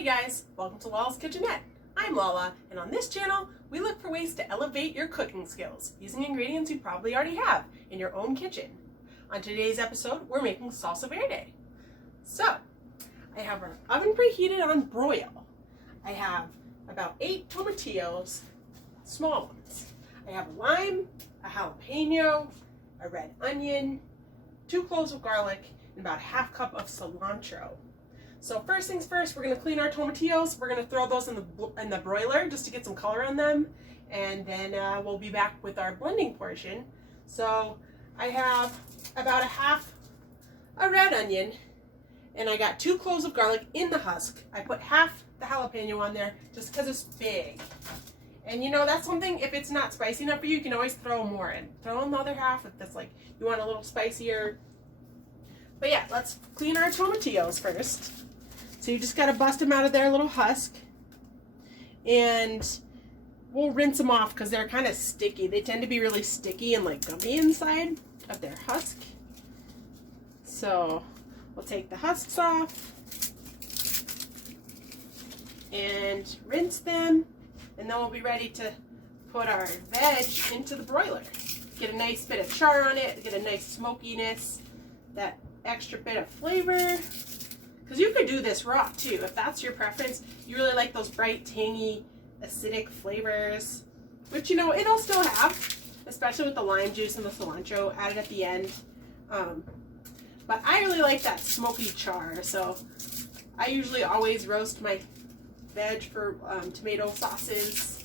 Hey guys, welcome to Lala's Kitchenette. I'm Lala, and on this channel, we look for ways to elevate your cooking skills using ingredients you probably already have in your own kitchen. On today's episode, we're making Salsa Verde. So, I have our oven preheated on broil. I have about 8 tomatillos, small ones. I have a lime, a jalapeno, a red onion, 2 cloves of garlic, and about a half cup of cilantro. So first things first, we're going to clean our tomatillos. We're going to throw those in the broiler just to get some color on them, and then we'll be back with our blending portion. So I have about a red onion, and I got 2 cloves of garlic in the husk. I put half the jalapeno on there just because it's big. And you know, that's something, if it's not spicy enough for you, you can always throw more in. Throw in the other half if that's like, you want a little spicier. But yeah, let's clean our tomatillos first. So you just got to bust them out of their little husk, and we'll rinse them off because they're kind of sticky. They tend to be really sticky and like gummy inside of their husk. So we'll take the husks off and rinse them, and then we'll be ready to put our veg into the broiler. Get a nice bit of char on it, get a nice smokiness, that extra bit of flavor. Because you could do this raw too, if that's your preference. You really like those bright, tangy, acidic flavors, which, you know, it'll still have, especially with the lime juice and the cilantro added at the end. But I really like that smoky char, so I usually always roast my veg for tomato sauces,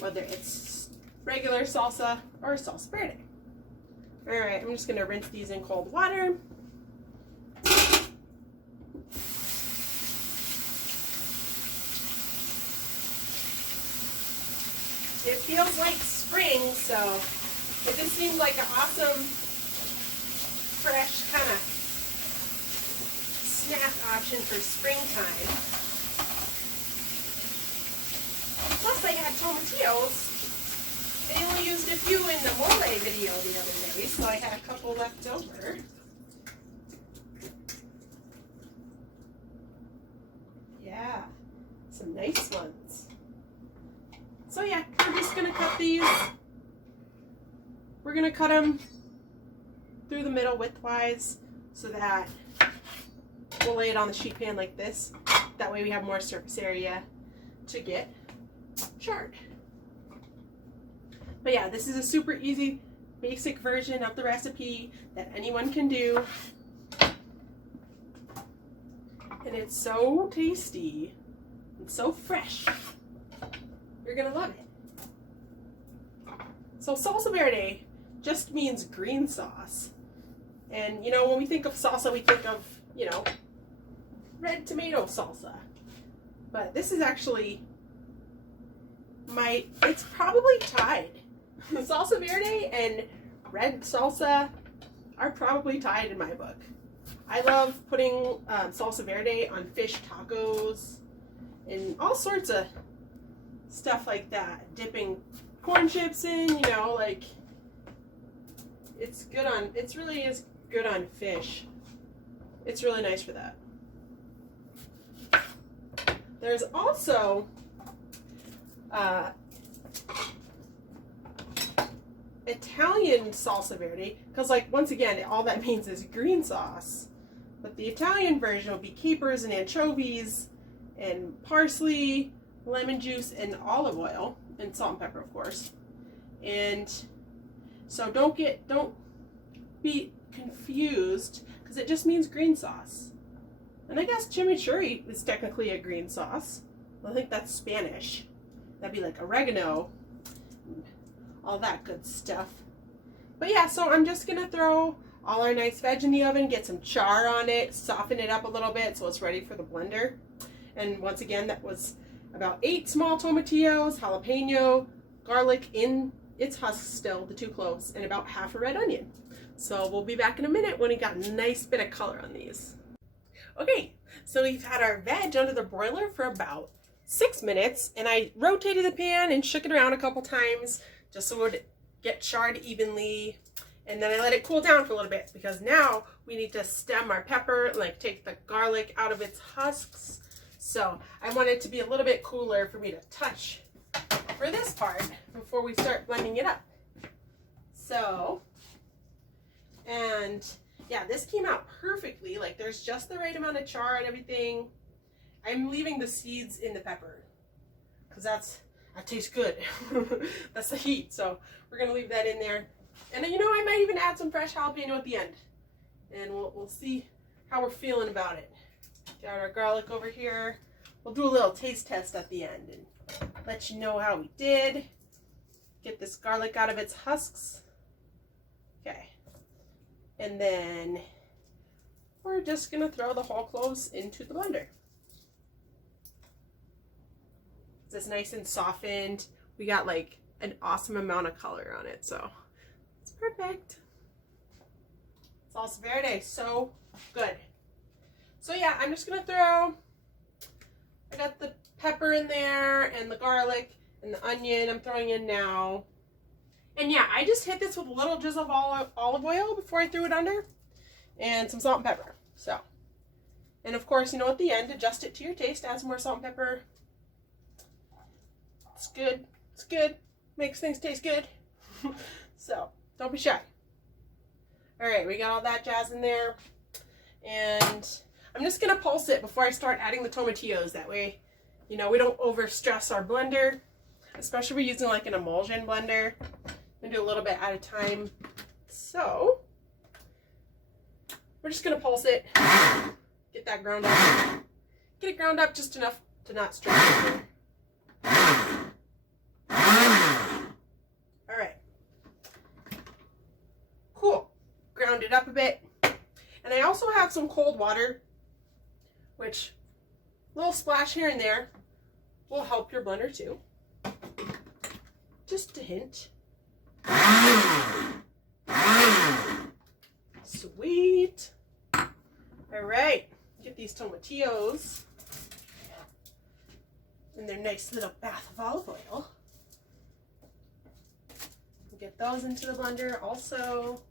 whether it's regular salsa or salsa verde. Alright, I'm just going to rinse these in cold water. It feels like spring, so it just seems like an awesome, fresh kind of snack option for springtime. Plus, I had tomatillos. They only used a few in the mole video the other day, so I had a couple left over. Yeah, some nice ones. So yeah, we're just going to cut these. We're going to cut them through the middle widthwise so that we'll lay it on the sheet pan like this. That way we have more surface area to get charred. But yeah, this is a super easy, basic version of the recipe that anyone can do. And it's so tasty and so fresh. You're gonna love it. So Salsa Verde just means green sauce. And you know, when we think of salsa, we think of, you know, red tomato salsa. But this is actually it's probably tied. Salsa Verde and red salsa are probably tied in my book. I love putting Salsa Verde on fish tacos and all sorts of stuff like that. Dipping corn chips in, you know, like it really is good on fish. It's really nice for that. There's also Italian Salsa Verde, because like once again all that means is green sauce, but the Italian version will be capers and anchovies and parsley, lemon juice, and olive oil, and salt and pepper, of course. And so don't be confused, because it just means green sauce. And I guess chimichurri is technically a green sauce. I think that's Spanish. That'd be like oregano, all that good stuff. But yeah, so I'm just gonna throw all our nice veg in the oven, get some char on it, soften it up a little bit so it's ready for the blender. And once again, that was about 8 small tomatillos, jalapeno, garlic in its husk still, the 2 cloves, and about half a red onion. So we'll be back in a minute when we got a nice bit of color on these. Okay, so we've had our veg under the broiler for about 6 minutes, and I rotated the pan and shook it around a couple times just so it would get charred evenly. And then I let it cool down for a little bit, because now we need to stem our pepper, like take the garlic out of its husks So I want it to be a little bit cooler for me to touch for this part before we start blending it up. So, and yeah, this came out perfectly. Like there's just the right amount of char and everything. I'm leaving the seeds in the pepper because that tastes good. That's the heat. So we're gonna leave that in there. And you know, I might even add some fresh jalapeno at the end. And we'll see how we're feeling about it. Got our garlic over here. We'll do a little taste test at the end and let you know how we did. Get this garlic out of its husks. Okay. And then we're just gonna throw the whole cloves into the blender. It's nice and softened. We got like an awesome amount of color on it, so it's perfect. Salsa Verde, so good. So yeah, I'm just gonna throw, I got the pepper in there and the garlic and the onion I'm throwing in now. And yeah, I just hit this with a little drizzle of olive oil before I threw it under and some salt and pepper. So, and of course, you know, at the end, adjust it to your taste, add some more salt and pepper. It's good, it's good, makes things taste good. So, don't be shy. All right, we got all that jazz in there. And I'm just gonna pulse it before I start adding the tomatillos. That way, you know, we don't over stress our blender, especially if we're using like an emulsion blender. I'm gonna do a little bit at a time. So, we're just gonna pulse it, get that ground up. Get it ground up just enough to not stress it. All right. Cool. Ground it up a bit. And I also have some cold water, which a little splash here and there will help your blender too. Just a hint. Sweet. All right, get these tomatillos in their nice little bath of olive oil. Get those into the blender also.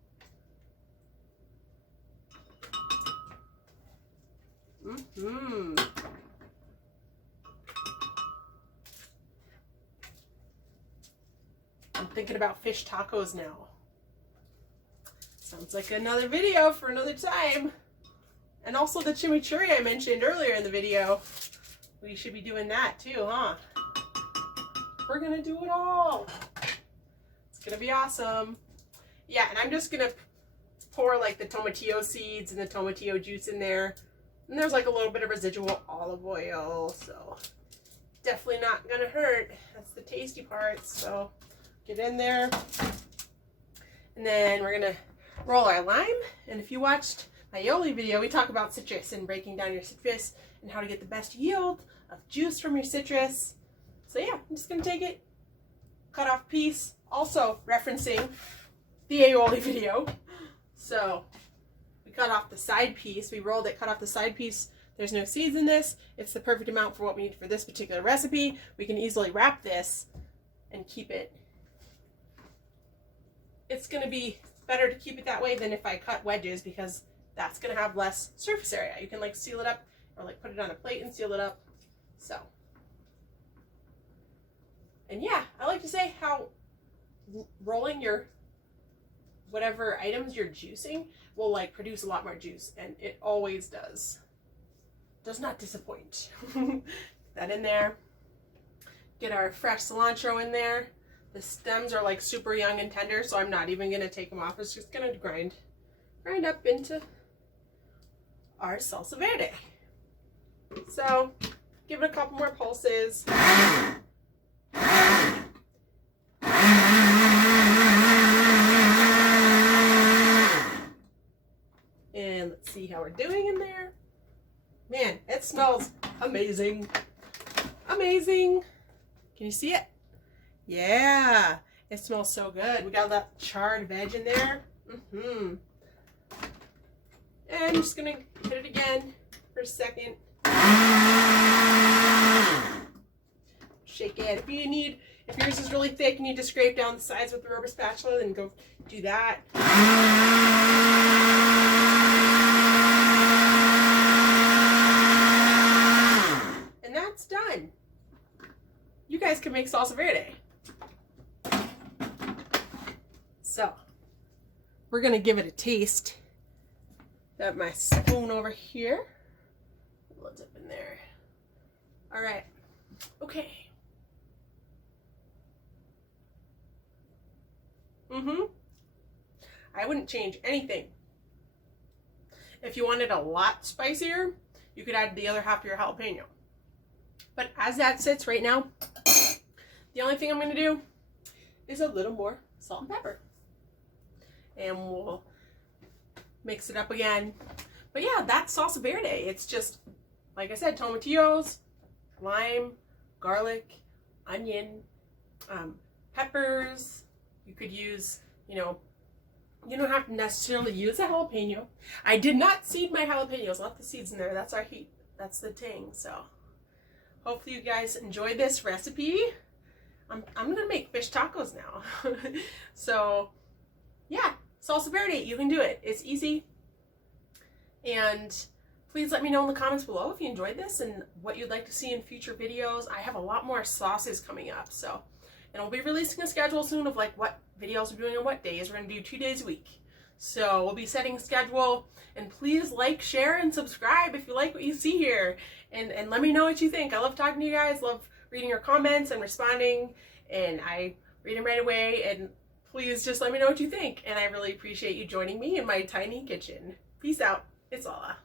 I'm thinking about fish tacos now. Sounds like another video for another time. And also the chimichurri I mentioned earlier in the video. We should be doing that too, huh? We're gonna do it all. It's gonna be awesome. Yeah, and I'm just gonna pour like the tomatillo seeds and the tomatillo juice in there. And there's like a little bit of residual olive oil, so definitely not gonna hurt. That's the tasty part, so get in there. And then we're gonna roll our lime. And if you watched my aioli video, we talk about citrus and breaking down your citrus and how to get the best yield of juice from your citrus. So yeah, I'm just gonna take it, cut off a piece, also referencing the aioli video. So we cut off the side piece, we rolled it, cut off the side piece. There's no seeds in this. It's the perfect amount for what we need for this particular recipe. We can easily wrap this and keep it. It's gonna be better to keep it that way than if I cut wedges, because that's gonna have less surface area. You can like seal it up or like put it on a plate and seal it up. So, and yeah, I like to say how rolling your whatever items you're juicing will like produce a lot more juice, and it always does. Does not disappoint. That in there. Get our fresh cilantro in there. The stems are like super young and tender, so I'm not even gonna take them off. It's just gonna grind up into our salsa verde. So give it a couple more pulses. And let's see how we're doing in there. Man, it smells amazing. Amazing. Can you see it? Yeah, it smells so good. We got that charred veg in there. And I'm just gonna hit it again for a second. Shake it. If yours is really thick and you need to scrape down the sides with the rubber spatula, then go do that. that's done. You guys can make salsa verde. So, we're gonna give it a taste. Got my spoon over here. We'll dip in there. All right, okay. I wouldn't change anything. If you wanted a lot spicier, you could add the other half of your jalapeno. But as that sits right now, the only thing I'm gonna do is a little more salt and pepper. And we'll mix it up again. But yeah, that's salsa verde. It's just, like I said, tomatillos, lime, garlic, onion, peppers. You could use, you don't have to necessarily use a jalapeno. I did not seed my jalapenos. Left the seeds in there. That's our heat. That's the ting. So hopefully you guys enjoyed this recipe. I'm gonna make fish tacos now. So yeah, salsa verde, you can do it. It's easy. And please let me know in the comments below if you enjoyed this and what you'd like to see in future videos. I have a lot more sauces coming up, so, and I'll be releasing a schedule soon of like what videos we're doing on what days. We're gonna do 2 days a week. So we'll be setting a schedule, and please like, share, and subscribe if you like what you see here. And let me know what you think. I love talking to you guys, love reading your comments and responding, and I read them right away. And please just let me know what you think. And I really appreciate you joining me in my tiny kitchen. Peace out. It's Lala.